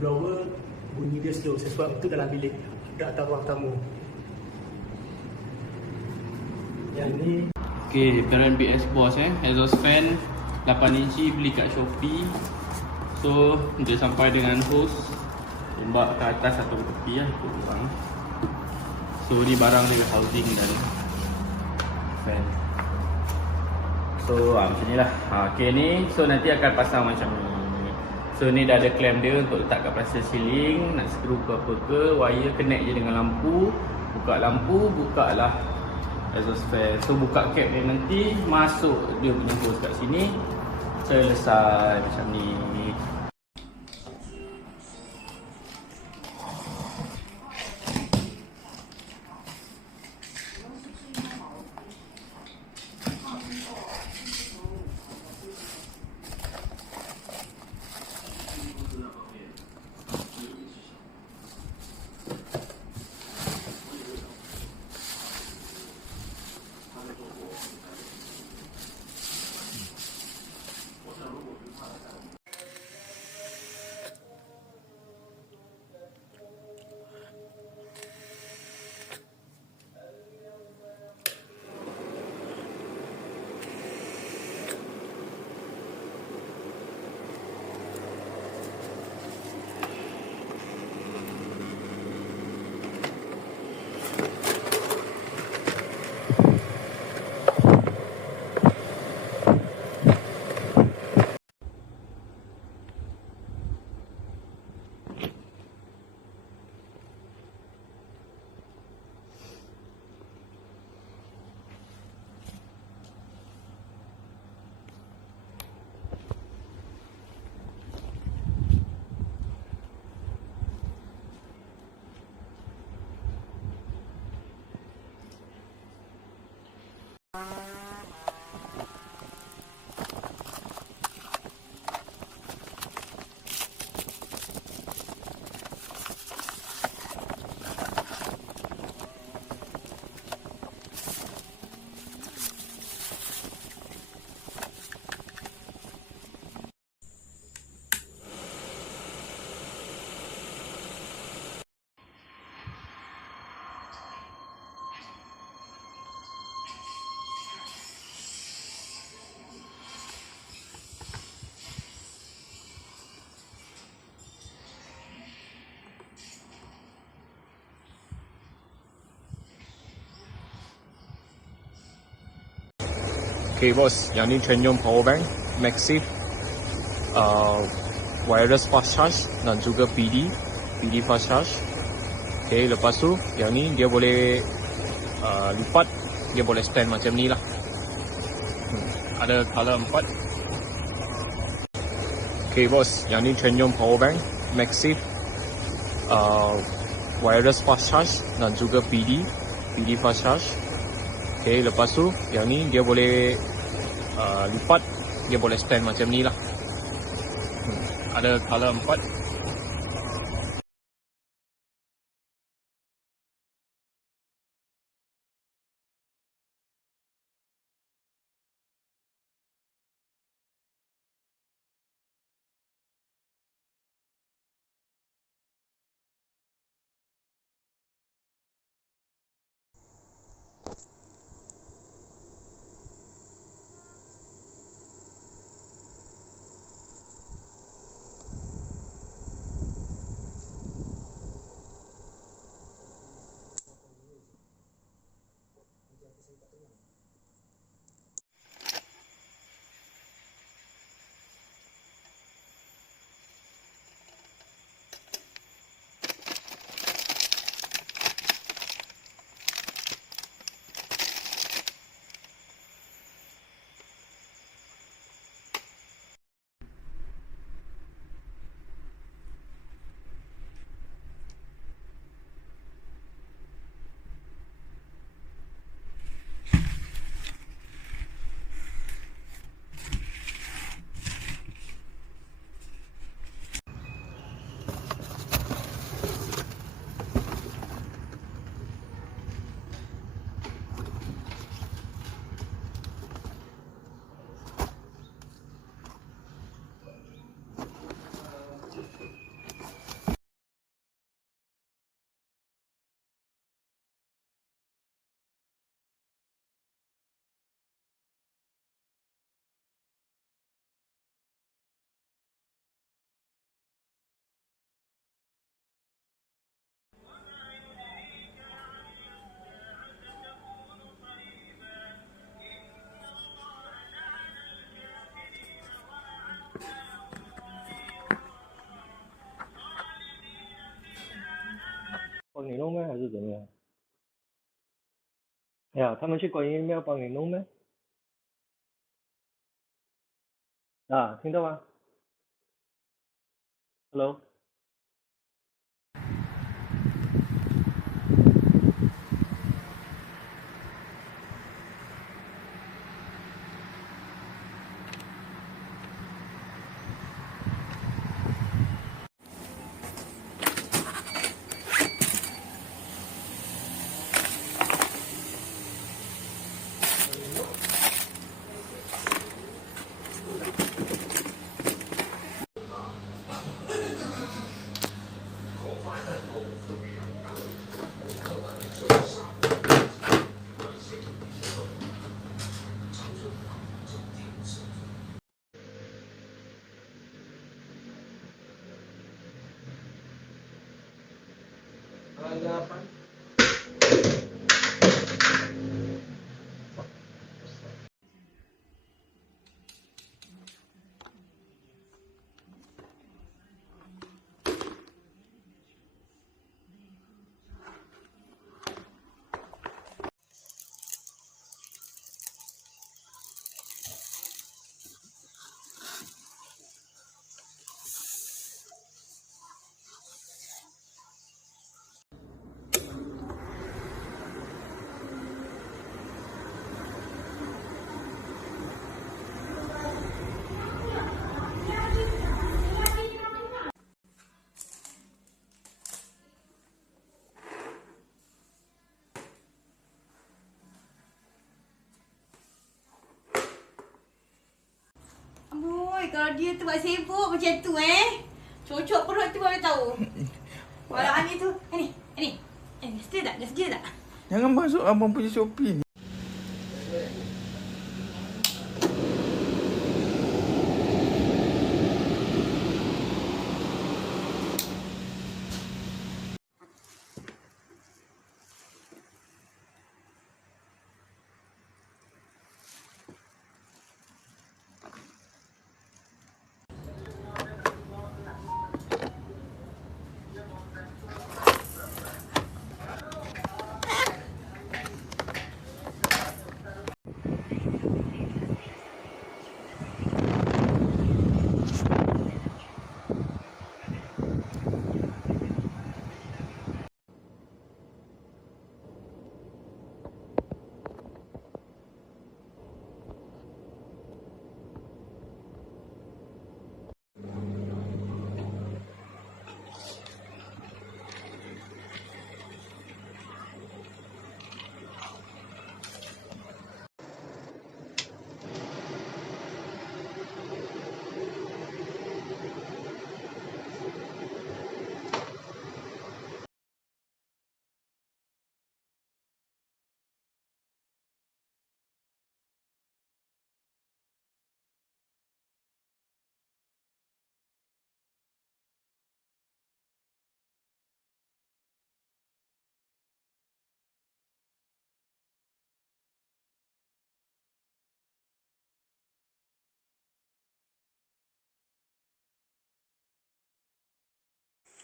blower bunyi dia slow. Sebab itu dalam bilik atau ruang tamu. Yang ni Okay, parent BS Boss exhaust fan 8 inci beli kat Shopee. So dia sampai dengan hose, tembak ke atas atau ke tepi lah, ikut orang. So ni barang dia, housing dan fan. So macam ni lah. Okay ni, so nanti akan pasang macam ni. So ni dah ada clamp dia untuk letak kat plaster ceiling. Nak screw ke apa ke, wire connect je dengan lampu. Buka lampu, buka lah exhaust fan. So buka cap dia nanti, masuk dia punya hose kat sini. Selesai macam ni. Okay bos, yang ni Trenium power bank Maxif, wireless fast charge dan juga PD fast charge. Okay, lepas tu yang ni dia boleh lipat, dia boleh stand macam ni lah. Ada color 4. Okay bos, yang ni Trenium power bank Maxif, wireless fast charge dan juga PD fast charge. Okay, lepas tu yang ni dia boleh lipat, dia boleh stand macam ni lah. Ada color 4. 帮你弄咩？还是怎么样？哎呀，他们去观音庙帮你弄咩？啊，听到吗？Hello。Amboi, kalau dia tu buat sibuk macam tu Cocok perut tu baru tahu. Walau Ani tu, Ani, setia tak? Dah sedia tak? Jangan masuk abang punya Shopee ni.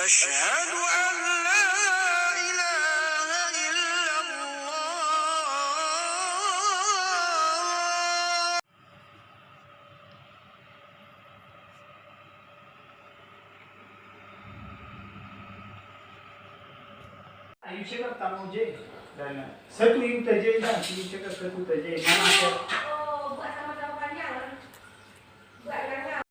أشهد أن لا إله إلا الله. You cakap tak mau je. Dan satu you terje dah. You cakap satu terje. Mana saya? Oh, buat sama-sama panjang. Buat ganang.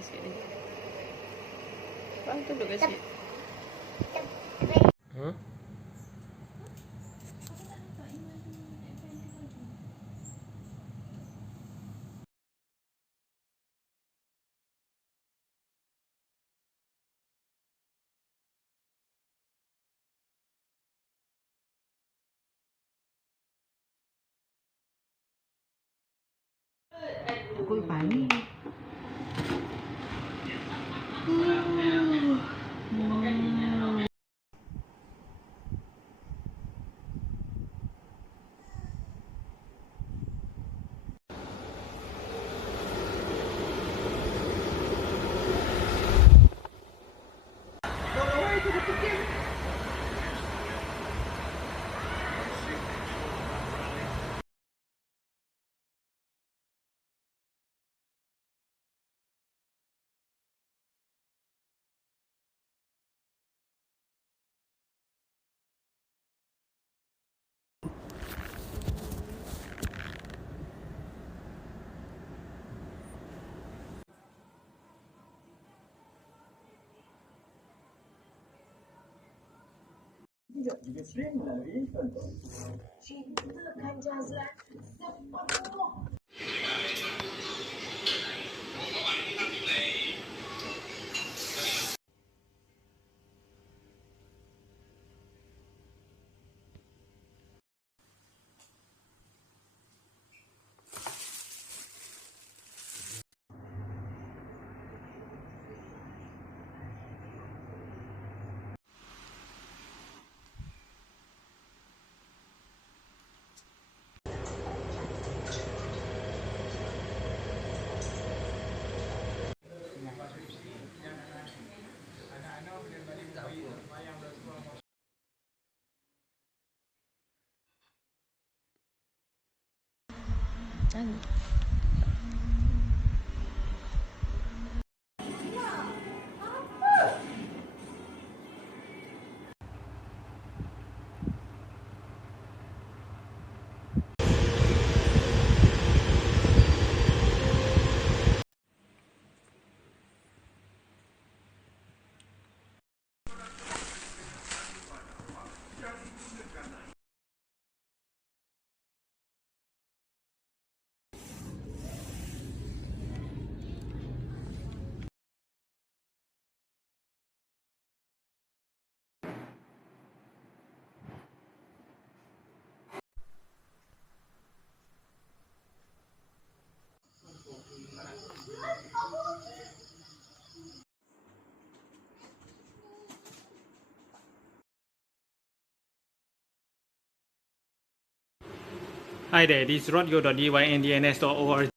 kat sini. Bang duduk kat sini. Huh? Pukul pagi. Hi there, this is rodyo.dynDNS.org.